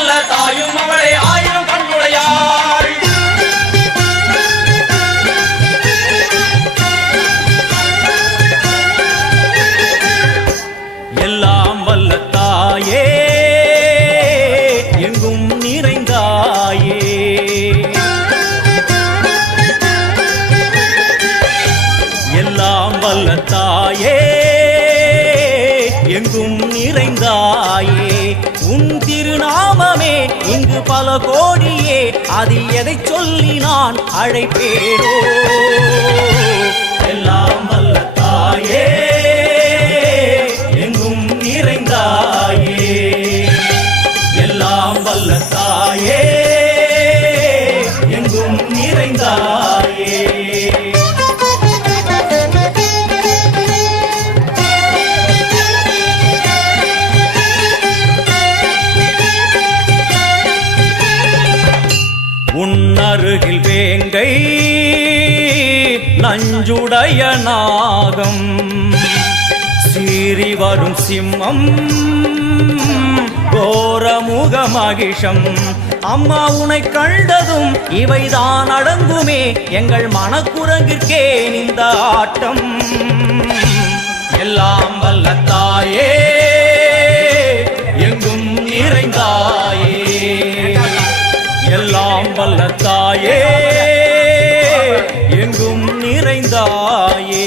நல்ல தாயும் அவளை ஆயிரம் கண்ணுடையாள். எல்லாம் வல்ல தாயே எங்கும் நிறைந்தாயே, எல்லாம் வல்ல தாயே எங்கும் நிறைந்தாயே. உன் திருநாமமே இங்கு பல கோடியே, அதில் எதை சொல்லி நான் அழைப்பேனோ. எல்லாம் வல்ல தாயே எங்கும் நிறைந்தாயே, எல்லாம் வல்ல தாயே எங்கும் நிறைந்தாயே. உன்னருகில் வேங்கை நஞ்சுடைய நாகம், சீறி வரும் சிம்மம் கோரமுக மகிஷம். அம்மா உனை கண்டதும் இவைதான் அடங்குமே, எங்கள் மனக்குரங்கிற்கே இந்த ஆட்டம். எல்லாம் வல்ல தாயே எங்கும் நிறைந்தாயே, எல்லாம் வல்ல தாயே எங்கும் நிறைந்தாயே.